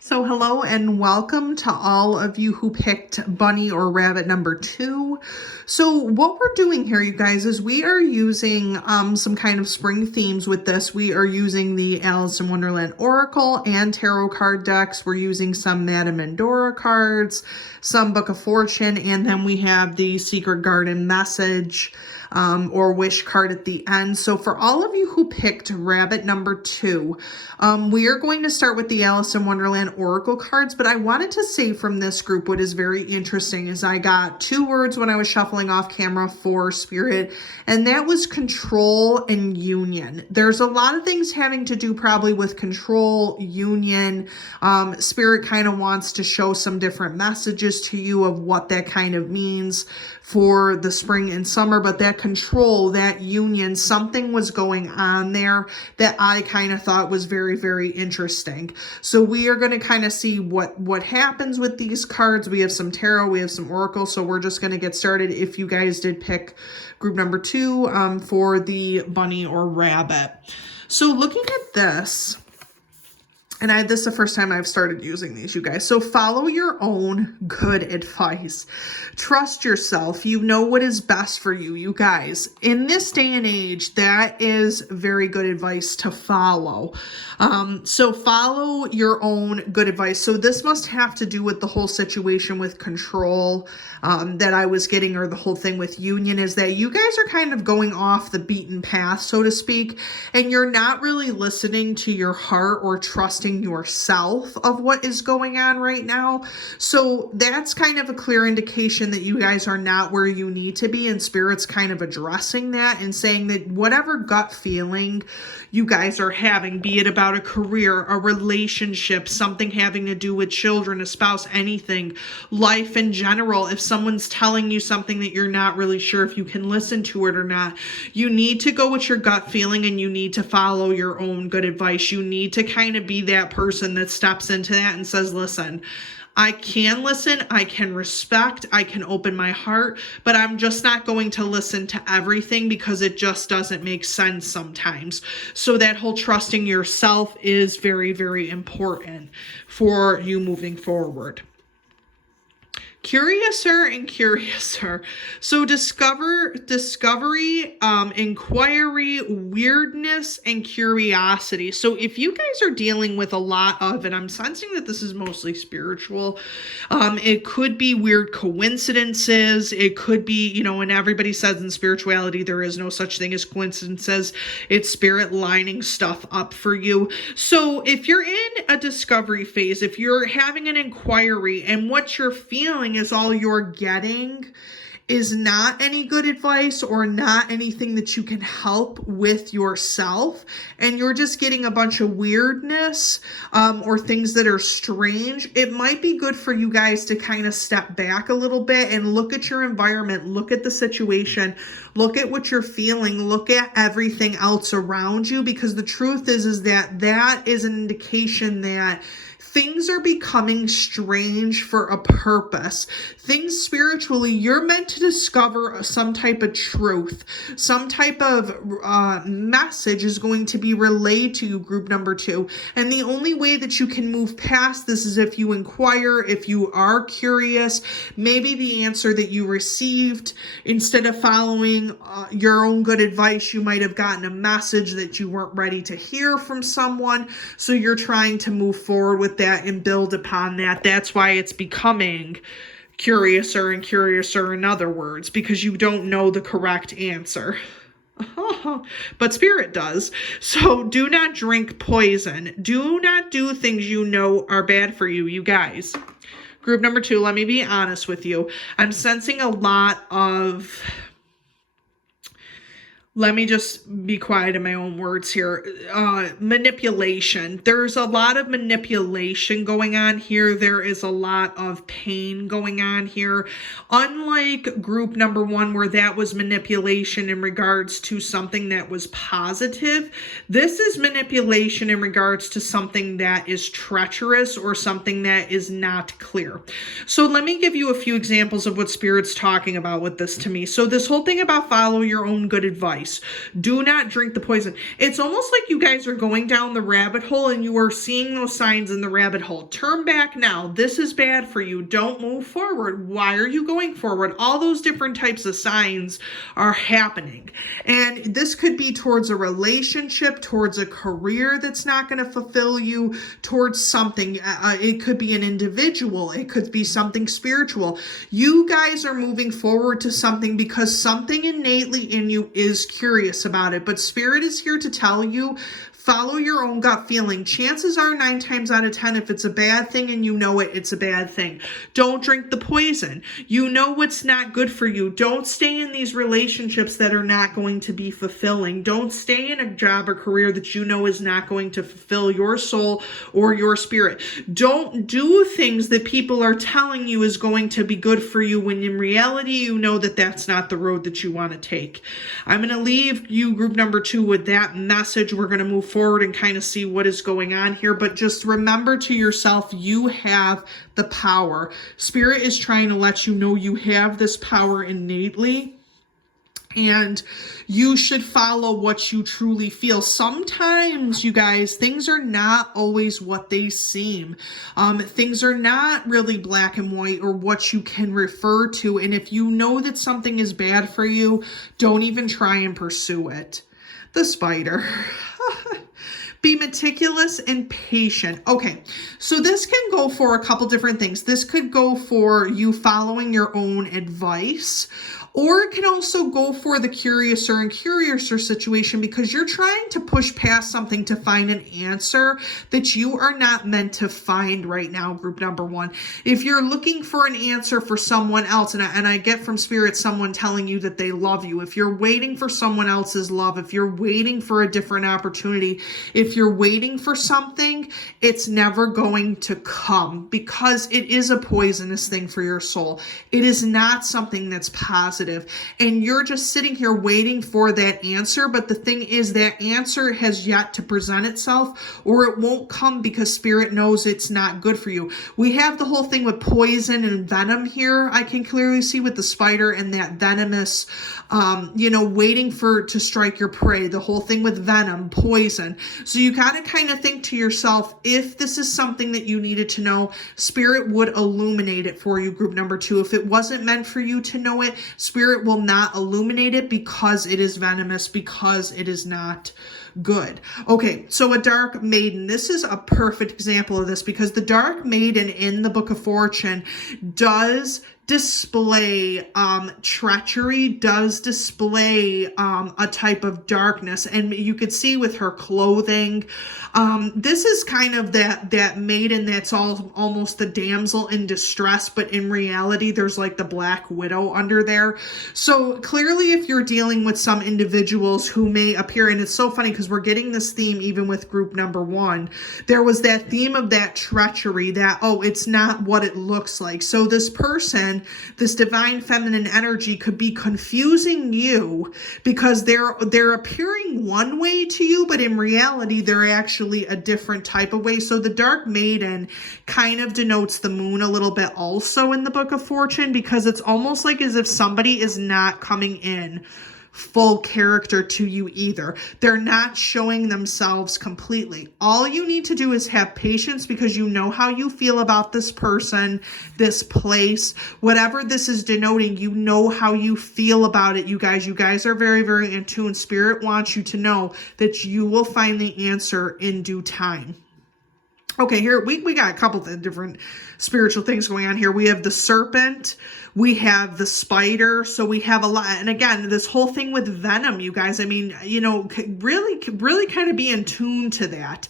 So hello and welcome to all of you who picked bunny or rabbit number 2. So what we're doing here, you guys, is we are using some kind of spring themes with this. We are using the Alice in Wonderland Oracle and Tarot card decks. We're using some Madame Mendora cards, some Book of Fortune, and then we have the Secret Garden message or wish card at the end. So for all of you who picked rabbit number 2, we are going to start with the Alice in Wonderland Oracle cards, but I wanted to say from this group what is very interesting is I got 2 words when I was shuffling off camera for Spirit, and that was control and union. There's a lot of things having to do probably with control, union. Spirit kind of wants to show some different messages to you of what that kind of means for the spring and summer, but that control, that union, something was going on there that I kind of thought was very, very interesting. So we are going to kind of see what happens with these cards. We have some tarot, we have some oracle, so we're just going to get started. If you guys did pick group number 2 for the bunny or rabbit. So looking at this, and this is the first time I've started using these, you guys. So follow your own good advice. Trust yourself. You know what is best for you, you guys. In this day and age, that is very good advice to follow. So follow your own good advice. So this must have to do with the whole situation with control that I was getting, or the whole thing with union, is that you guys are kind of going off the beaten path, so to speak, and you're not really listening to your heart or trusting yourself of what is going on right now. So that's kind of a clear indication that you guys are not where you need to be, and Spirit's kind of addressing that and saying that whatever gut feeling you guys are having, be it about a career, a relationship, something having to do with children, a spouse, anything, life in general, if someone's telling you something that you're not really sure if you can listen to it or not, you need to go with your gut feeling and you need to follow your own good advice. You need to kind of be that person that steps into that and says, listen, I can listen, I can respect, I can open my heart, but I'm just not going to listen to everything because it just doesn't make sense sometimes. So that whole trusting yourself is very, very important for you moving forward. Curiouser and curiouser. So discovery, inquiry, weirdness, and curiosity. So if you guys are dealing with a lot of, and I'm sensing that this is mostly spiritual, it could be weird coincidences. It could be, and everybody says in spirituality, there is no such thing as coincidences. It's Spirit lining stuff up for you. So if you're in a discovery phase, if you're having an inquiry and what you're feeling is all you're getting is not any good advice or not anything that you can help with yourself, and you're just getting a bunch of weirdness or things that are strange, it might be good for you guys to kind of step back a little bit and look at your environment, look at the situation, look at what you're feeling, look at everything else around you, because the truth is that is an indication that things are becoming strange for a purpose. Things spiritually, you're meant to discover some type of truth. Some type of message is going to be relayed to you, group number 2. And the only way that you can move past this is if you inquire, if you are curious. Maybe the answer that you received, instead of following your own good advice, you might have gotten a message that you weren't ready to hear from someone. So you're trying to move forward with that and build upon that. That's why it's becoming curiouser and curiouser, in other words, because you don't know the correct answer. But Spirit does. So do not drink poison. Do not do things you know are bad for you, you guys. Group number 2, let me be honest with you. I'm sensing a lot of... Let me just be quiet in my own words here. Manipulation. There's a lot of manipulation going on here. There is a lot of pain going on here. Unlike group number 1, where that was manipulation in regards to something that was positive, this is manipulation in regards to something that is treacherous or something that is not clear. So let me give you a few examples of what Spirit's talking about with this to me. So this whole thing about follow your own good advice. advice. Do not drink the poison. It's almost like you guys are going down the rabbit hole and you are seeing those signs in the rabbit hole. Turn back now. This is bad for you. Don't move forward. Why are you going forward? All those different types of signs are happening. And this could be towards a relationship, towards a career that's not going to fulfill you, towards something. It could be an individual. It could be something spiritual. You guys are moving forward to something because something innately in you is curious about it. But Spirit is here to tell you, follow your own gut feeling. Chances are 9 times out of 10, if it's a bad thing and you know it, it's a bad thing. Don't drink the poison. You know what's not good for you. Don't stay in these relationships that are not going to be fulfilling. Don't stay in a job or career that you know is not going to fulfill your soul or your spirit. Don't do things that people are telling you is going to be good for you when in reality you know that that's not the road that you want to take. I'm going to leave you, group number 2, with that message. We're going to move forward and kind of see what is going on here, but just remember to yourself, you have the power. Spirit is trying to let you know you have this power innately, and you should follow what you truly feel. Sometimes, you guys, things are not always what they seem. Things are not really black and white or what you can refer to, and if you know that something is bad for you, don't even try and pursue it. The spider. Be meticulous and patient. Okay, so this can go for a couple different things. This could go for you following your own advice, or it can also go for the curiouser and curiouser situation because you're trying to push past something to find an answer that you are not meant to find right now, group number 1. If you're looking for an answer for someone else, and I get from Spirit someone telling you that they love you, if you're waiting for someone else's love, if you're waiting for a different opportunity, if you're waiting for something, it's never going to come because it is a poisonous thing for your soul. It is not something that's positive. And you're just sitting here waiting for that answer. But the thing is, that answer has yet to present itself, or it won't come because Spirit knows it's not good for you. We have the whole thing with poison and venom here. I can clearly see with the spider and that venomous, waiting to strike your prey. The whole thing with venom, poison. So you got to kind of think to yourself, if this is something that you needed to know, Spirit would illuminate it for you, group number 2. If it wasn't meant for you to know it, Spirit will not illuminate it because it is venomous, because it is not good. Okay, so a dark maiden. This is a perfect example of this because the dark maiden in the Book of Fortune does display treachery, does display a type of darkness, and you could see with her clothing. This is kind of that maiden that's almost the damsel in distress, but in reality there's like the Black Widow under there. So clearly, if you're dealing with some individuals who may appear, and it's so funny because we're getting this theme even with group number 1, there was that theme of that treachery, that it's not what it looks like. So this person, this divine feminine energy, could be confusing you because they're appearing one way to you, but in reality they're actually a different type of way. So the dark maiden kind of denotes the moon a little bit also in the Book of Fortune, because it's almost like as if somebody is not coming in full character to you either. They're not showing themselves completely. All you need to do is have patience because you know how you feel about this person, this place, whatever this is denoting, you know how you feel about it, you guys. You guys are very, very in tune. Spirit wants you to know that you will find the answer in due time. Okay, here we got a couple of different spiritual things going on here. We have the serpent, we have the spider, so we have a lot. And again, this whole thing with venom, you guys, I mean, really kind of be in tune to that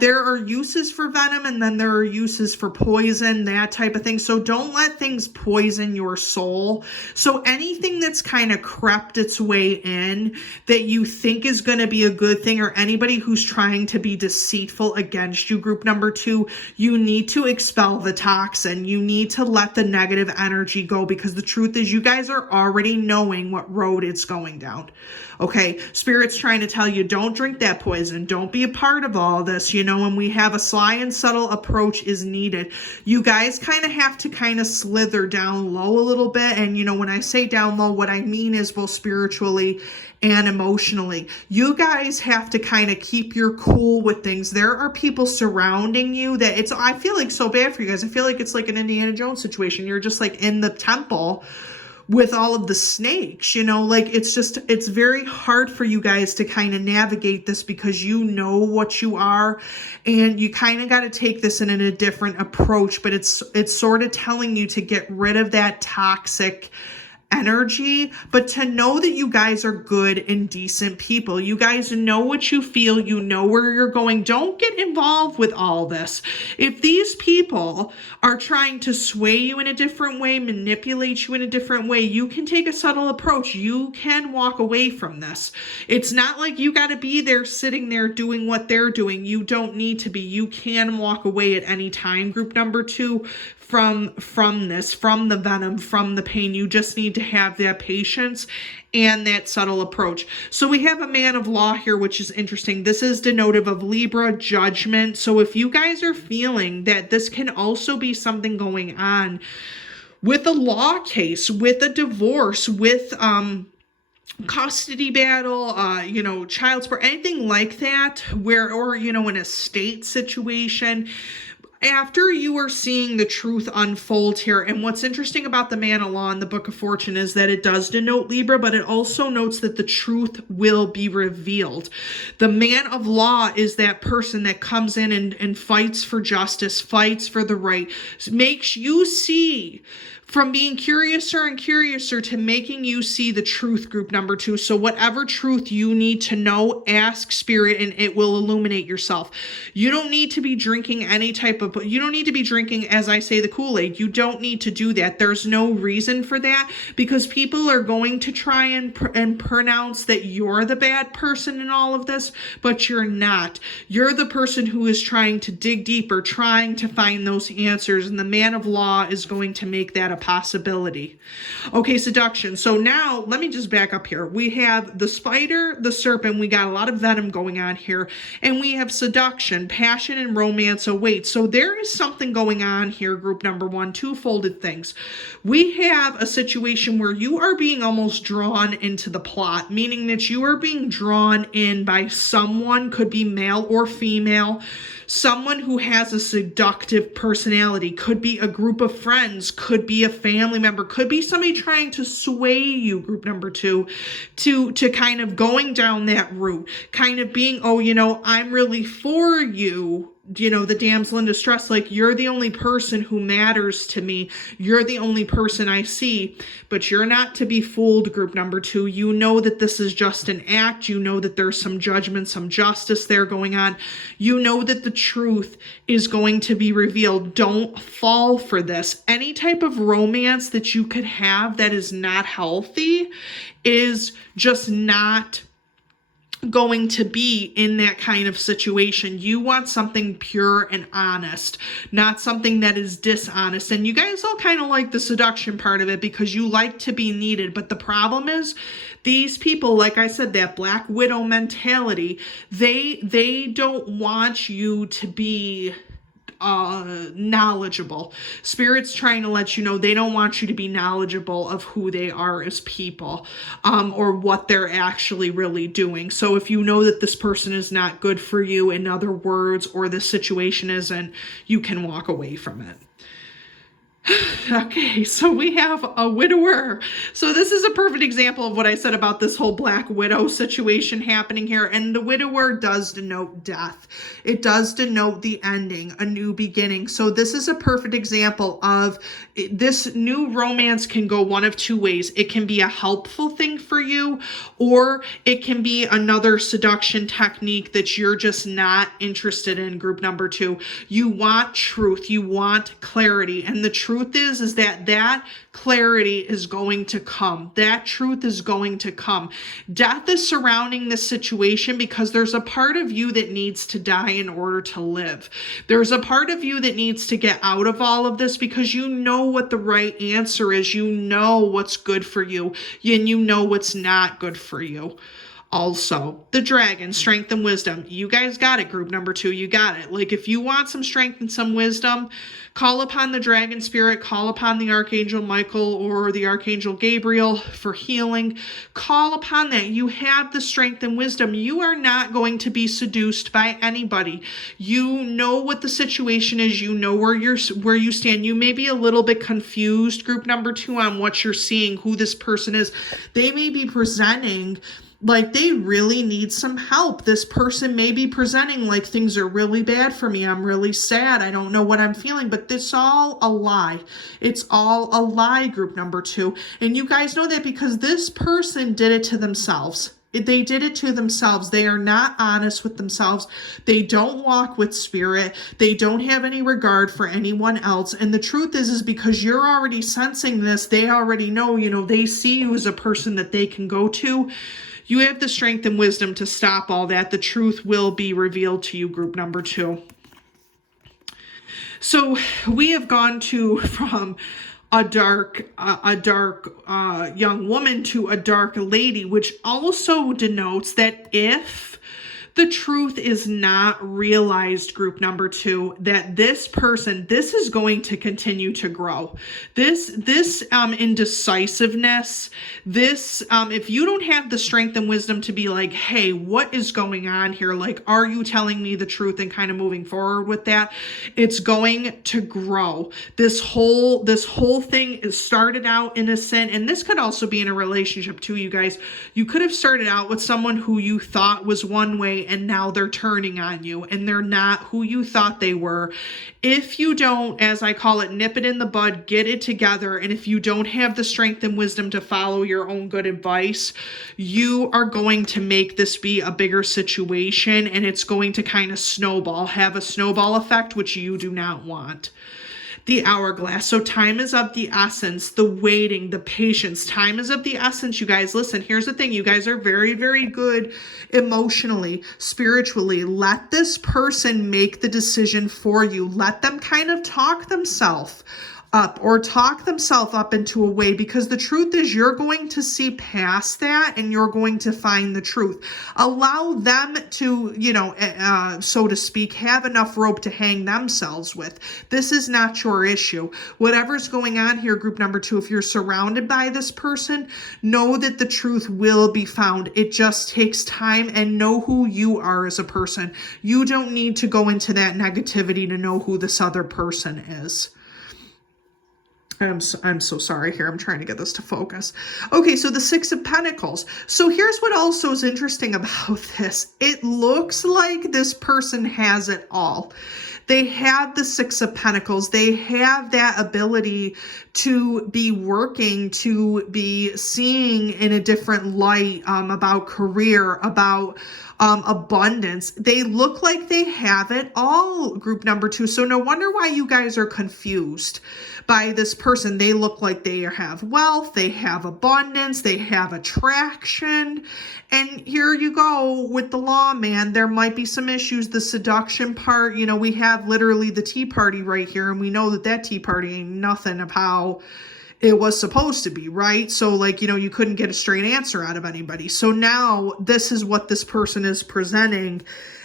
there are uses for venom and then there are uses for poison, that type of thing. So don't let things poison your soul. So anything that's kind of crept its way in that you think is going to be a good thing, or anybody who's trying to be deceitful against you, group number 2, you need to expel the toxin. You need to let the negative energy go, because the truth is you guys are already knowing what road it's going down. Okay, Spirit's trying to tell you, don't drink that poison. Don't be a part of all this, you know, and we have a sly and subtle approach is needed. You guys kind of have to kind of slither down low a little bit. And, you know, when I say down low, what I mean is both spiritually and emotionally. You guys have to kind of keep your cool with things. There are people surrounding you that I feel like so bad for you guys. I feel like it's like an Indiana Jones situation. You're just like in the temple with all of the snakes, you know, like it's very hard for you guys to kind of navigate this, because you know what you are, and you kind of got to take this in a different approach. But it's sort of telling you to get rid of that toxic energy, but to know that you guys are good and decent people. You guys know what you feel. You know where you're going. Don't get involved with all this. If these people are trying to sway you in a different way, manipulate you in a different way, you can take a subtle approach. You can walk away from this. It's not like you got to be there sitting there doing what they're doing. You don't need to be. You can walk away at any time, group number 2, from this, from the venom, from the pain. You just need to have that patience and that subtle approach. So we have a man of law here, which is interesting. This is denotive of Libra, judgment. So if you guys are feeling that this can also be something going on with a law case, with a divorce, with custody battle, you know, child support, anything like that, or, you know, an estate situation, after you are seeing the truth unfold here. And what's interesting about the man of law in the Book of Fortune is that it does denote Libra, but it also notes that the truth will be revealed. The man of law is that person that comes in and fights for justice, fights for the right, makes you see, from being curiouser and curiouser to making you see the truth, group number 2. So whatever truth you need to know, ask Spirit and it will illuminate yourself. You don't need to be drinking you don't need to be drinking, as I say, the Kool-Aid. You don't need to do that. There's no reason for that, because people are going to try and pronounce that you're the bad person in all of this, but you're not. You're the person who is trying to dig deeper, trying to find those answers, and the man of law is going to make that a possibility. Okay, seduction. So now let me just back up here. We have the spider, the serpent. We got a lot of venom going on here, and we have seduction, passion, and romance await. So there is something going on here, group number 1, two-folded things. We have a situation where you are being almost drawn into the plot, meaning that you are being drawn in by someone, could be male or female, someone who has a seductive personality, could be a group of friends, could be a family member, could be somebody trying to sway you, group number 2, to kind of going down that route, kind of being, oh, you know, I'm really for you, you know, the damsel in distress, like you're the only person who matters to me. You're the only person I see, but you're not to be fooled, group number 2. You know that this is just an act. You know that there's some judgment, some justice there going on. You know that the truth is going to be revealed. Don't fall for this. Any type of romance that you could have that is not healthy is just not going to be in that kind of situation. You want something pure and honest, not something that is dishonest. And you guys all kind of like the seduction part of it because you like to be needed. But the problem is these people, like I said, that Black Widow mentality, they don't want you to be knowledgeable. Spirit's trying to let you know they don't want you to be knowledgeable of who they are as people, or what they're actually really doing. So if you know that this person is not good for you, in other words, or the situation isn't, you can walk away from it. Okay, so we have a widower. So this is a perfect example of what I said about this whole Black Widow situation happening here. And the widower does denote death. It does denote the ending, a new beginning. So this is a perfect example of this new romance can go one of two ways. It can be a helpful thing for you, or it can be another seduction technique that you're just not interested in, group number 2. You want truth. You want clarity. And the truth truth is that clarity is going to come. That truth is going to come. Death is surrounding this situation because there's a part of you that needs to die in order to live. There's a part of you that needs to get out of all of this because you know what the right answer is. You know what's good for you, and you know what's not good for you. Also, the dragon, strength and wisdom. You guys got it, group number 2. You got it. Like, if you want some strength and some wisdom, call upon the dragon spirit, call upon the Archangel Michael or the Archangel Gabriel for healing. Call upon that. You have the strength and wisdom. You are not going to be seduced by anybody. You know what the situation is. You know where you stand. You may be a little bit confused, group number 2, on what you're seeing, who this person is. They may be presenting like they really need some help. This person may be presenting like things are really bad for me. I'm really sad. I don't know what I'm feeling, but it's all a lie. It's all a lie, group number 2. And you guys know that because this person did it to themselves. They did it to themselves. They are not honest with themselves. They don't walk with spirit. They don't have any regard for anyone else. And the truth is because you're already sensing this, they already know, they see you as a person that they can go to. You have the strength and wisdom to stop all that. The truth will be revealed to you, group number 2. So we have gone from a dark young woman to a dark lady, which also denotes that if the truth is not realized, group number 2, that this person, this is going to continue to grow. This indecisiveness, if you don't have the strength and wisdom to be like, hey, what is going on here? Like, are you telling me the truth and kind of moving forward with that? It's going to grow. This whole thing is started out innocent, and this could also be in a relationship too, you guys. You could have started out with someone who you thought was one way, and now they're turning on you and they're not who you thought they were. If you don't, as I call it, nip it in the bud, get it together, and if you don't have the strength and wisdom to follow your own good advice, you are going to make this be a bigger situation, and it's going to kind of have a snowball effect, which you do not want. The hourglass. So time is of the essence, the waiting, the patience. Time is of the essence, you guys. Listen, here's the thing. You guys are very, very good emotionally, spiritually. Let this person make the decision for you. Let them kind of talk themselves up into a way, because the truth is you're going to see past that and you're going to find the truth. Allow them to, so to speak, have enough rope to hang themselves with. This is not your issue. Whatever's going on here, group number 2, if you're surrounded by this person, know that the truth will be found. It just takes time, and know who you are as a person. You don't need to go into that negativity to know who this other person is. I'm so sorry here. I'm trying to get this to focus. Okay, so the 6 of Pentacles. So here's what also is interesting about this. It looks like this person has it all. They have the 6 of Pentacles. They have that ability to be working, to be seeing in a different light about career, about abundance. They look like they have it all, group number 2. So no wonder why you guys are confused by this person. They look like they have wealth, they have abundance, they have attraction. And here you go with the lawman. There might be some issues. The seduction part, we have literally the tea party right here, and we know that tea party ain't nothing of how it was supposed to be, right? So you couldn't get a straight answer out of anybody. So now this is what this person is presenting,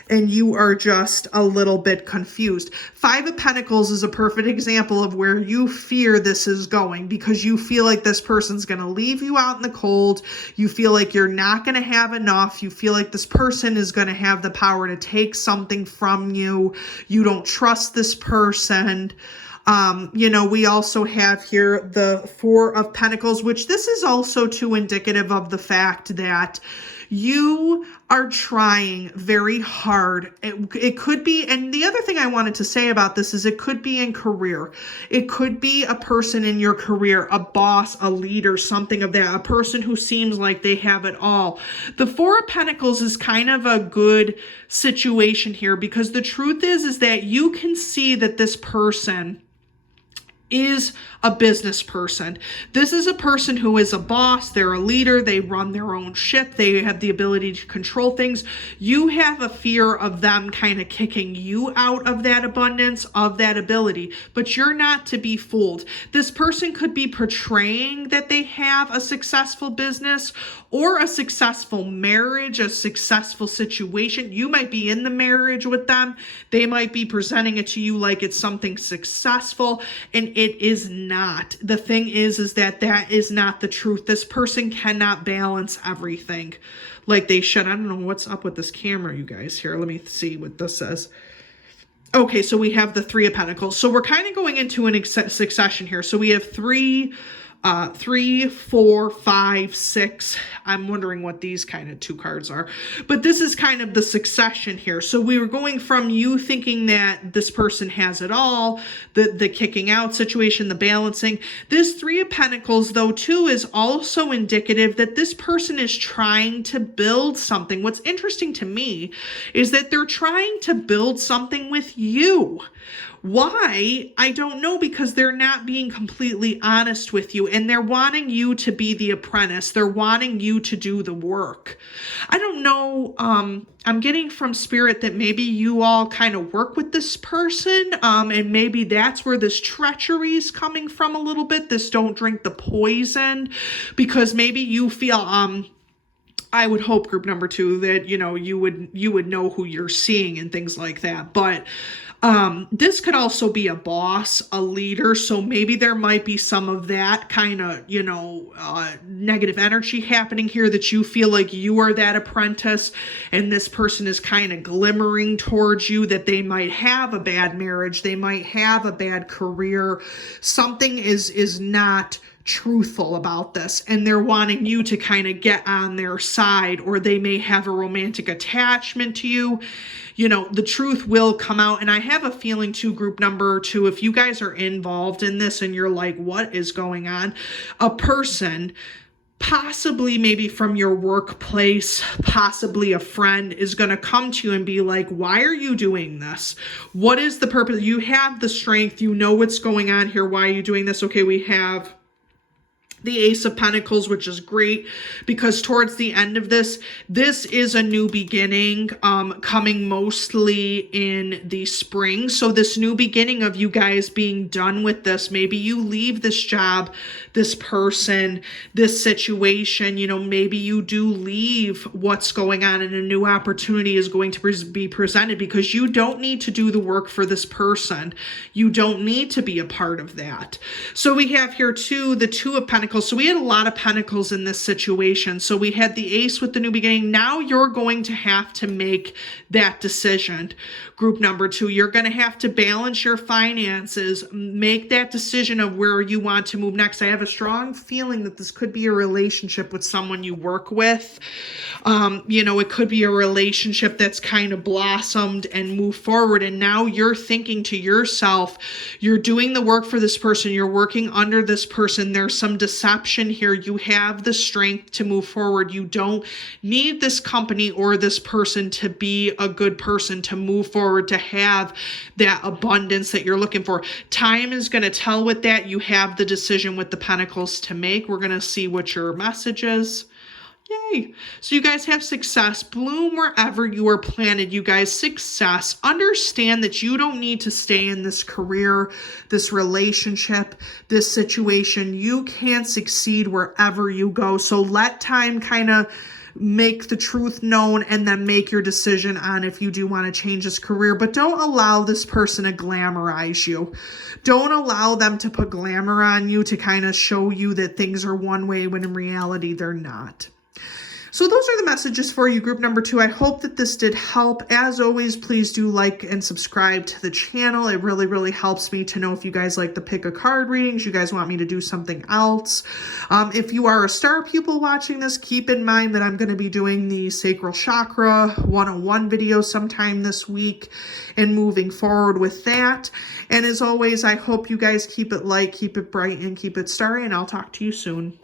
and you are just a little bit confused. 5 of Pentacles is a perfect example of where you fear this is going, because you feel like this person's going to leave you out in the cold. You feel like you're not going to have enough. You feel like this person is going to have the power to take something from you. You don't trust this person. We also have here the 4 of Pentacles, which this is also too indicative of the fact that you are trying very hard. It could be, and the other thing I wanted to say about this is it could be in career. It could be a person in your career, a boss, a leader, something of that, a person who seems like they have it all. The 4 of Pentacles is kind of a good situation here, because the truth is that you can see that this person is a business person. This is a person who is a boss, they're a leader, they run their own ship, they have the ability to control things. You have a fear of them kind of kicking you out of that abundance, of that ability, but you're not to be fooled. This person could be portraying that they have a successful business or a successful marriage, a successful situation. You might be in the marriage with them. They might be presenting it to you like it's something successful, and it is not. The thing is that is not the truth. This person cannot balance everything like they should. I don't know what's up with this camera, you guys. Here, let me see what this says. Okay, so we have the Three of Pentacles. So we're kind of going into an succession here. So we have three, 4, 5, 6. I'm wondering what these kind of 2 cards are, but this is kind of the succession here. So we were going from you thinking that this person has it all, the kicking out situation, the balancing. This 3 of Pentacles, though, too, is also indicative that this person is trying to build something. What's interesting to me is that they're trying to build something with you. Why? I don't know, because they're not being completely honest with you, and they're wanting you to be the apprentice. They're wanting you to do the work. I don't know. I'm getting from Spirit that maybe you all kind of work with this person, and maybe that's where this treachery is coming from a little bit. This don't drink the poison, because maybe you feel, I would hope, group number 2, that, you know, you would know who you're seeing and things like that. But this could also be a boss, a leader. So maybe there might be some of that kind of, you know, negative energy happening here, that you feel like you are that apprentice and this person is kind of glimmering towards you, that they might have a bad marriage. They might have a bad career. Something is not truthful about this, and they're wanting you to kind of get on their side, or they may have a romantic attachment to you. You know, the truth will come out. And I have a feeling too, group number 2, if you guys are involved in this and you're like, what is going on? A person, possibly maybe from your workplace, possibly a friend, is going to come to you and be like, why are you doing this? What is the purpose? You have the strength. You know what's going on here. Why are you doing this? Okay, we have the Ace of Pentacles, which is great, because towards the end of this is a new beginning, coming mostly in the spring. So this new beginning of you guys being done with this, maybe you leave this job, this person, this situation, you know, maybe you do leave what's going on, and a new opportunity is going to be presented, because you don't need to do the work for this person. You don't need to be a part of that. So we have here too, the Two of Pentacles. So we had a lot of pentacles in this situation. So we had the Ace with the new beginning. Now you're going to have to make that decision. Group number 2, you're going to have to balance your finances, make that decision of where you want to move next. I have a strong feeling that this could be a relationship with someone you work with. You know, it could be a relationship that's kind of blossomed and moved forward. And now you're thinking to yourself, you're doing the work for this person. You're working under this person. There's some deception here. You have the strength to move forward. You don't need this company or this person to be a good person to move forward, to have that abundance that you're looking for. Time is going to tell with that. You have the decision with the Pentacles to make. We're going to see what your message is. Yay. So you guys have success. Bloom wherever you are planted, you guys. Success. Understand that you don't need to stay in this career, this relationship, this situation. You can succeed wherever you go. So let time kind of make the truth known, and then make your decision on if you do want to change this career. But don't allow this person to glamorize you. Don't allow them to put glamour on you to kind of show you that things are one way when in reality they're not. So those are the messages for you, group number 2. I hope that this did help. As always, please do like and subscribe to the channel. It really, really helps me to know if you guys like the pick a card readings, you guys want me to do something else. If you are a star pupil watching this, keep in mind that I'm going to be doing the Sacral Chakra 101 video sometime this week and moving forward with that. And as always, I hope you guys keep it light, keep it bright, and keep it starry, and I'll talk to you soon.